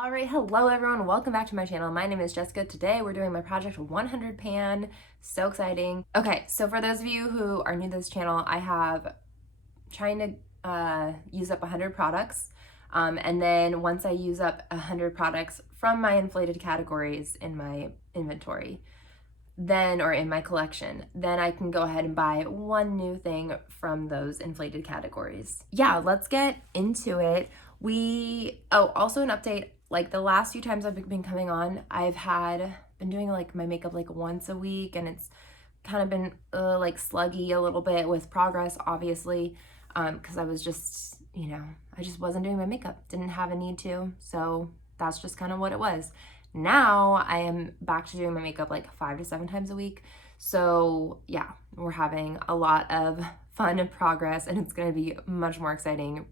All right, hello everyone. Welcome back to my channel. My name is Jessica. Today we're doing my project 100 pan. So exciting. Okay, so for those of you who are new to this channel, I have trying to use up 100 products. And then once I use up 100 products from my inflated categories in my inventory, or in my collection, then I can go ahead and buy one new thing from those inflated categories. Yeah, let's get into it. Also an update, like the last few times I've been coming on, I've been doing like my makeup like once a week, and it's kind of been like sluggy a little bit with progress, obviously, because I was just, I just wasn't doing my makeup, didn't have a need to, so that's just kind of what it was. Now I am back to doing my makeup like 5 to 7 times a week. So yeah, we're having a lot of fun and progress, and it's going to be much more exciting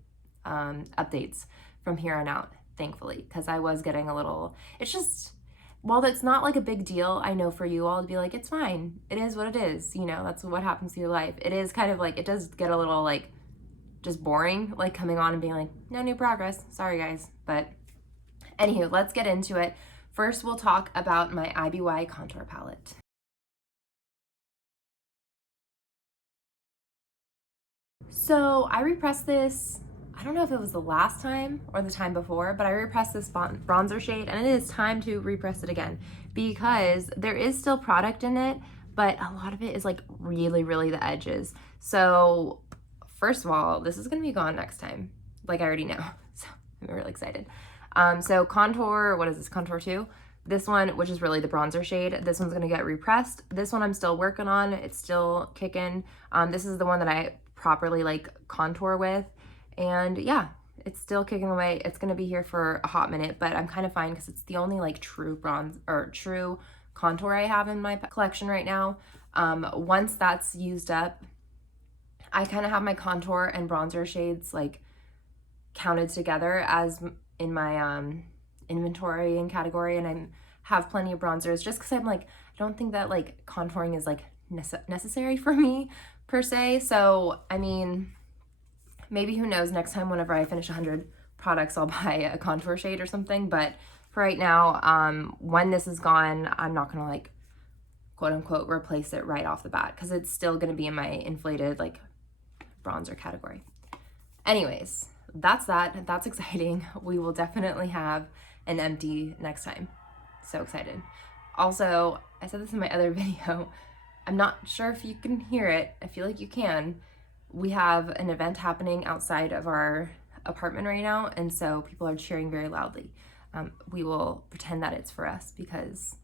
updates from here on out, thankfully, because I was getting while it's not like a big deal, I know for you all to be like, it's fine. It is what it is. That's what happens to your life. It is kind of like, it does get a little like just boring, like coming on and being like, no new progress. Sorry guys. But anywho, let's get into it. First, we'll talk about my IBY contour palette. So I repressed this, I don't know if it was the last time or the time before, but I repressed this bronzer shade, and it is time to repress it again because there is still product in it, but a lot of it is like really, really the edges. So first of all, this is gonna be gone next time. Like I already know, so I'm really excited. So contour, what is this, contour 2? This one, which is really the bronzer shade, this one's gonna get repressed. This one I'm still working on, it's still kicking. This is the one that I properly like contour with. And yeah, it's still kicking away. It's gonna be here for a hot minute, but I'm kind of fine because it's the only like true true contour I have in my collection right now. Once that's used up, I kind of have my contour and bronzer shades like counted together as in my inventory and category, and I have plenty of bronzers just because I'm like, I don't think that like contouring is like necessary for me per se. So I mean, maybe, who knows, next time whenever I finish 100 products I'll buy a contour shade or something. But for right now, when this is gone, I'm not gonna like quote unquote replace it right off the bat because it's still gonna be in my inflated like bronzer category. Anyways, that's exciting. We will definitely have an empty next time. So excited. Also, I said this in my other video, I'm not sure if you can hear it. I feel like you can. We have an event happening outside of our apartment right now, and so people are cheering very loudly. We will pretend that it's for us because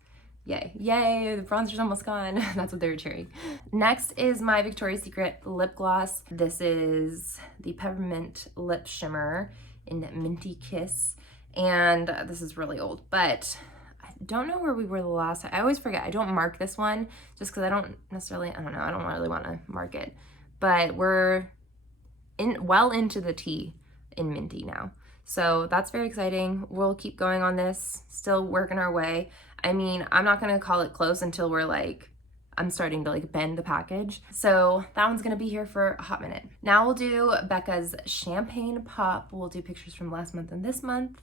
yay, the bronzer's almost gone. That's what they were cheering. Next is my Victoria's Secret lip gloss. This is the Peppermint Lip Shimmer in Minty Kiss, and this is really old, but I don't know where we were the last time. I always forget. I don't mark this one just because I don't really want to mark it. But we're well into the tea in Minty now. So that's very exciting. We'll keep going on this, still working our way. I mean, I'm not gonna call it close until I'm starting to like bend the package. So that one's gonna be here for a hot minute. Now we'll do Becca's Champagne Pop. We'll do pictures from last month and this month.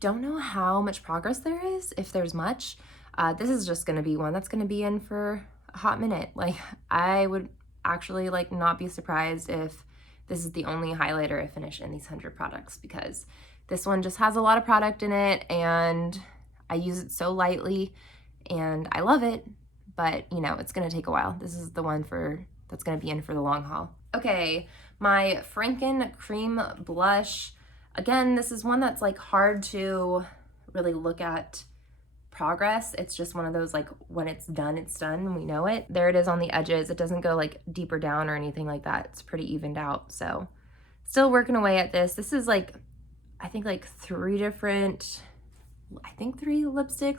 Don't know how much progress there is, if there's much. This is just gonna be one that's gonna be in for a hot minute. Like, I would actually like not be surprised if this is the only highlighter I finish in these 100 products, because this one just has a lot of product in it and I use it so lightly and I love it, but it's gonna take a while. This is the one that's gonna be in for the long haul. Okay, my Franken cream blush. Again, this is one that's like hard to really look at progress. It's just one of those like, when it's done, we know it. There it is on the edges. It doesn't go like deeper down or anything like that. It's pretty evened out. So still working away at this. This is like, I think like 3 lipsticks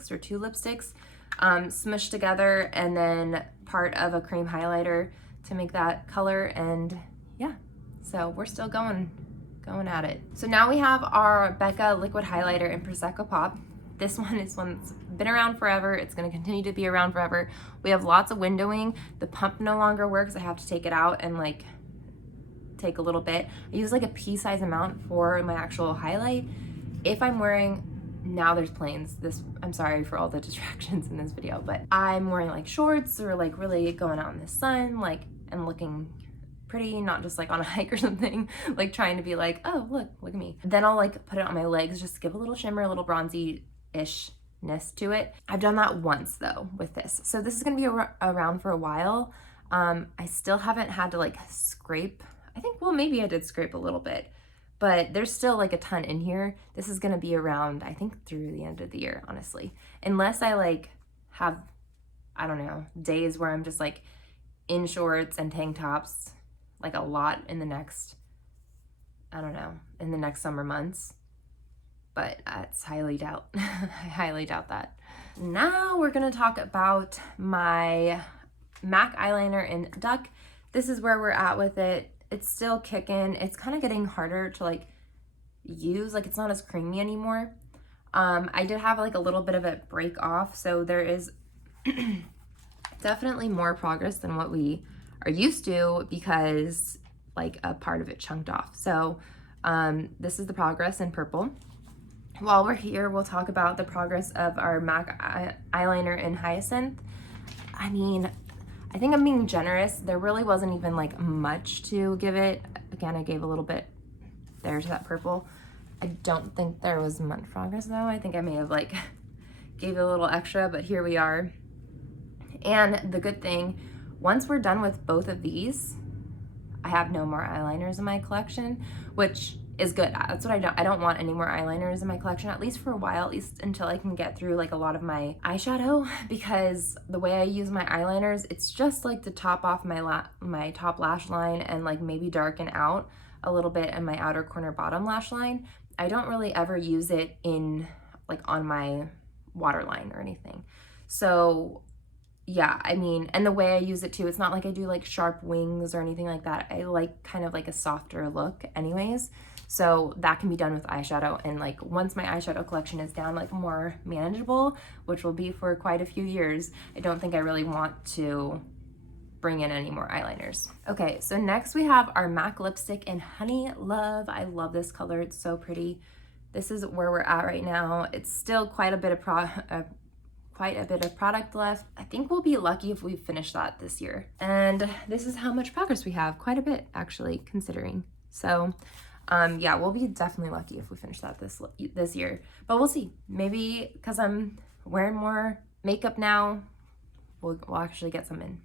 or 2 lipsticks smushed together, and then part of a cream highlighter to make that color. And yeah, so we're still going at it. So now we have our Becca liquid highlighter in Prosecco Pop. This one is one that's been around forever. It's gonna continue to be around forever. We have lots of windowing. The pump no longer works. I have to take it out and like take a little bit. I use like a pea-size amount for my actual highlight. If I'm wearing, now there's planes, I'm sorry for all the distractions in this video, but I'm wearing like shorts or like really going out in the sun, like, and looking pretty, not just like on a hike or something, like trying to be like, oh, look at me. Then I'll like put it on my legs just to give a little shimmer, a little bronzy-ishness to it. I've done that once though with this. So this is gonna be around for a while. I still haven't had to like scrape. I think, well, maybe I did scrape a little bit, but there's still like a ton in here. This is gonna be around, I think, through the end of the year, honestly. Unless I like have, I don't know, days where I'm just like in shorts and tank tops, like a lot in the next, I don't know, in the next summer months. But it's highly doubt, I highly doubt that. Now we're gonna talk about my MAC eyeliner in Duck. This is where we're at with it. It's still kicking. It's kind of getting harder to like use, like it's not as creamy anymore. I did have like a little bit of it break off, so there is definitely more progress than what we are used to because like a part of it chunked off. So this is the progress in purple. While we're here, we'll talk about the progress of our MAC eyeliner in Hyacinth. I mean, I think I'm being generous. There really wasn't even like much to give it. Again, I gave a little bit there to that purple. I don't think there was much progress though. I think I may have like gave it a little extra, but here we are. And the good thing, once we're done with both of these, I have no more eyeliners in my collection, which is good. That's what I don't want any more eyeliners in my collection, at least for a while, at least until I can get through like a lot of my eyeshadow, because the way I use my eyeliners, it's just like to top off my top lash line and like maybe darken out a little bit in my outer corner bottom lash line. I don't really ever use it in like on my waterline or anything. So yeah, I mean, and the way I use it too, it's not like I do like sharp wings or anything like that. I like kind of like a softer look anyways. So that can be done with eyeshadow. And like once my eyeshadow collection is down, like more manageable, which will be for quite a few years, I don't think I really want to bring in any more eyeliners. Okay, so next we have our MAC lipstick in Honey Love. I love this color, it's so pretty. This is where we're at right now. It's still quite a bit of product left. I think we'll be lucky if we finish that this year. And this is how much progress we have, quite a bit actually, considering. So yeah, we'll be definitely lucky if we finish that this year, but we'll see. Maybe because I'm wearing more makeup now, we'll actually get some in.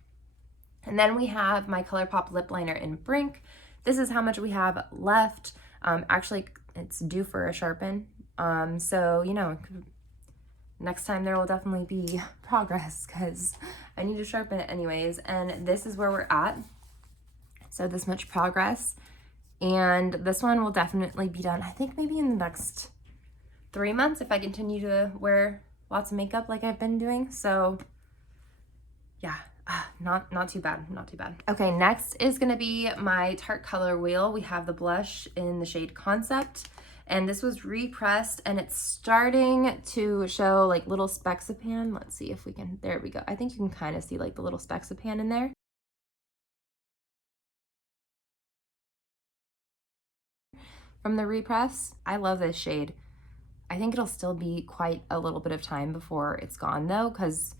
And then we have my ColourPop lip liner in Brink. This is how much we have left. Actually, it's due for a sharpen. So, you know, next time there will definitely be progress because I need to sharpen it anyways. And this is where we're at. So this much progress. And this one will definitely be done, I think maybe in the next 3 months if I continue to wear lots of makeup like I've been doing. So yeah, not too bad, not too bad. Okay, next is gonna be my Tarte color wheel. We have the blush in the shade Concept, and this was repressed and it's starting to show like little specks of pan. Let's see if we can, there we go. I think you can kind of see like the little specks of pan in there. From the repress, I love this shade. I think it'll still be quite a little bit of time before it's gone though, because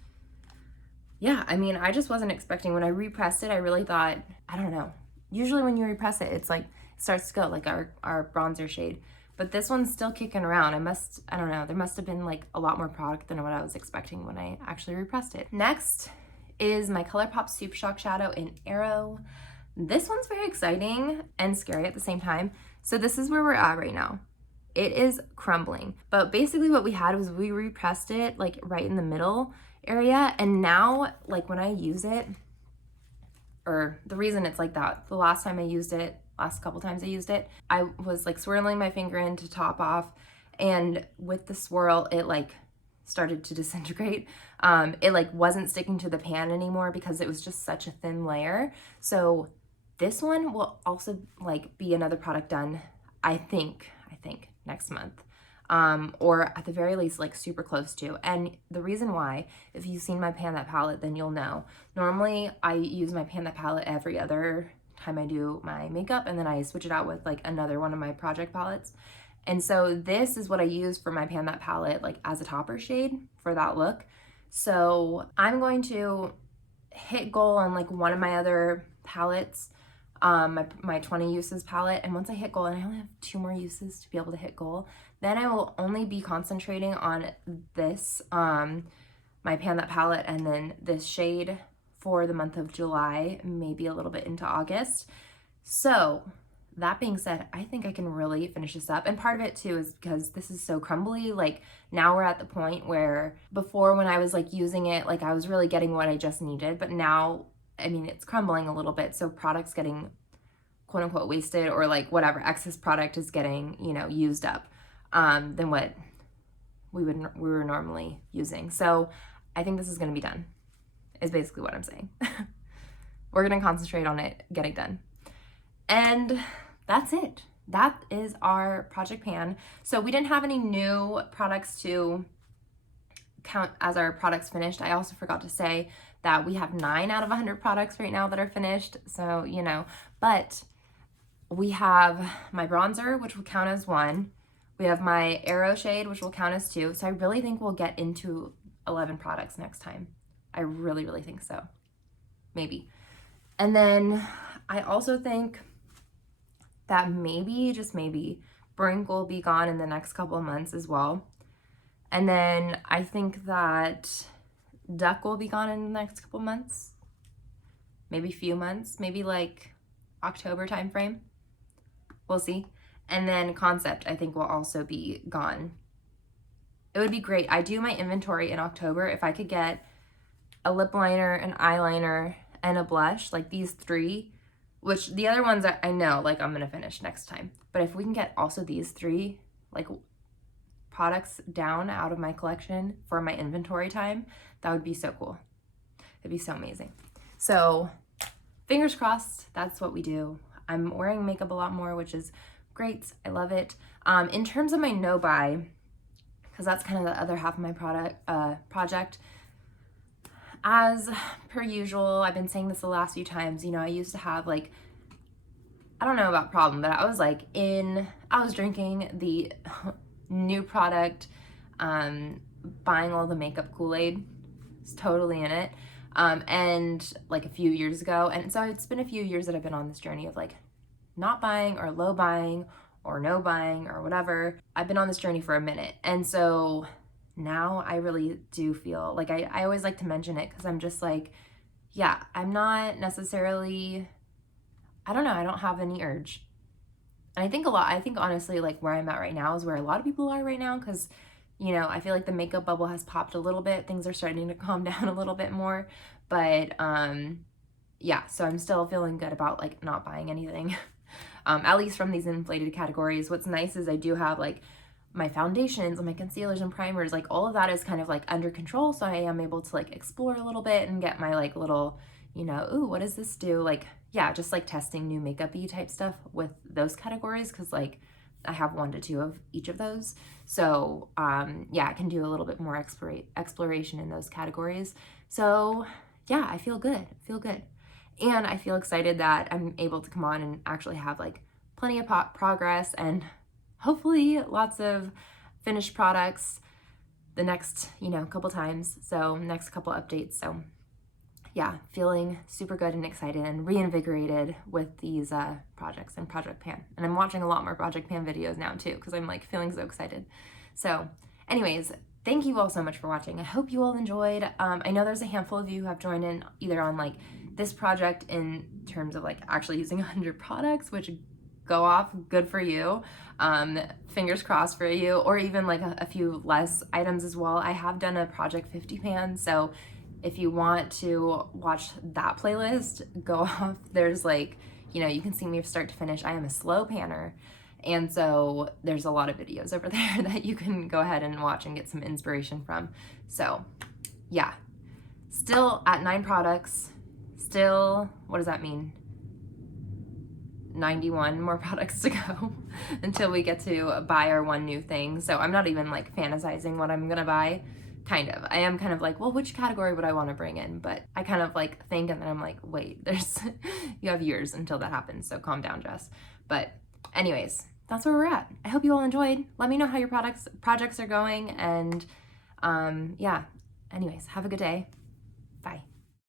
yeah, I mean, I just wasn't expecting, when I repressed it, I really thought, I don't know, usually when you repress it, it's like, it starts to go like our bronzer shade, but this one's still kicking around. I don't know, there must have been like a lot more product than what I was expecting when I actually repressed it. Next is my ColourPop Super Shock Shadow in Arrow. This one's very exciting and scary at the same time. So this is where we're at right now. It is crumbling, but basically what we had was we repressed it like right in the middle area, and now like when I use it, or the reason it's like that, the last time I used it, last couple times I used it, I was like swirling my finger in to top off, and with the swirl it like started to disintegrate. It like wasn't sticking to the pan anymore because it was just such a thin layer. So this one will also like be another product done, I think next month. Or at the very least like super close to. And the reason why, if you've seen my Pan That palette, then you'll know. Normally I use my Pan That palette every other time I do my makeup, and then I switch it out with like another one of my project palettes. And so this is what I use for my Pan That palette, like as a topper shade for that look. So I'm going to hit goal on like one of my other palettes, my 20 uses palette. And once I hit goal, and I only have 2 more uses to be able to hit goal, then I will only be concentrating on this, my Pan That palette, and then this shade for the month of July, maybe a little bit into August. So that being said, I think I can really finish this up. And part of it too is because this is so crumbly. Like now we're at the point where before, when I was like using it, like I was really getting what I just needed, but now, I mean, it's crumbling a little bit. So product's getting quote unquote wasted, or like whatever excess product is getting, you know, used up than what we were normally using. So I think this is going to be done, is basically what I'm saying. We're going to concentrate on it getting done. And that's it. That is our project pan. So we didn't have any new products to count as our products finished. I also forgot to say that we have 9 out of 100 products right now that are finished. So, you know, but we have my bronzer, which will count as 1. We have my Arrow shade, which will count as 2. So I really think we'll get into 11 products next time. I really, really think so. Maybe. And then I also think that maybe, just maybe, Brink will be gone in the next couple of months as well. And then I think that Duck will be gone in the next couple of months. Maybe few months, maybe like October timeframe. We'll see. And then Concept, I think, will also be gone. It would be great. I do my inventory in October. If I could get a lip liner, an eyeliner, and a blush, like these 3, which the other ones I know, like I'm gonna finish next time. But if we can get also these 3, like products down out of my collection for my inventory time, that would be so cool. It'd be so amazing. So fingers crossed, that's what we do. I'm wearing makeup a lot more, which is great. I love it. In terms of my no buy, because that's kind of the other half of my project, as per usual, I've been saying this the last few times, you know, I used to have like, I don't know about problem, but I was drinking the new product, buying all the makeup Kool-Aid. It's totally in it. And like a few years ago. And so it's been a few years that I've been on this journey of like not buying or low buying or no buying or whatever. I've been on this journey for a minute. And so now I really do feel like I always like to mention it because I'm just like, yeah, I'm not necessarily, I don't know, I don't have any urge. And I think honestly, like where I'm at right now is where a lot of people are right now, because, you know, I feel like the makeup bubble has popped a little bit. Things are starting to calm down a little bit more. But yeah, so I'm still feeling good about like not buying anything, at least from these inflated categories. What's nice is I do have like my foundations and my concealers and primers, like all of that is kind of like under control. So I am able to like explore a little bit and get my like little, you know, ooh, what does this do? Like, yeah, just like testing new makeup-y type stuff with those categories. Cause like I have 1 to 2 of each of those. So yeah, I can do a little bit more exploration in those categories. So yeah, I feel good, And I feel excited that I'm able to come on and actually have like plenty of progress and hopefully lots of finished products the next, you know, couple times. So next couple updates. So yeah, feeling super good and excited and reinvigorated with these projects and Project Pan. And I'm watching a lot more Project Pan videos now too, because I'm like feeling so excited. So anyways, thank you all so much for watching. I hope you all enjoyed. I know there's a handful of you who have joined in either on like this project in terms of like actually using 100 products, which go off, good for you. Fingers crossed for you, or even like a few less items as well. I have done a Project 50 pan, so if you want to watch that playlist, go off. There's like, you know, you can see me start to finish. I am a slow panner, and so there's a lot of videos over there that you can go ahead and watch and get some inspiration from. So yeah, still at 9 products, still, what does that mean? 91 more products to go until we get to buy our 1 new thing. So I'm not even like fantasizing what I'm gonna buy, kind of. I am kind of like, well, which category would I want to bring in? But I kind of like think, and then I'm like, wait, there's, you have years until that happens, so calm down, Jess. But anyways, that's where we're at. I hope you all enjoyed. Let me know how your projects are going, and yeah, anyways, have a good day.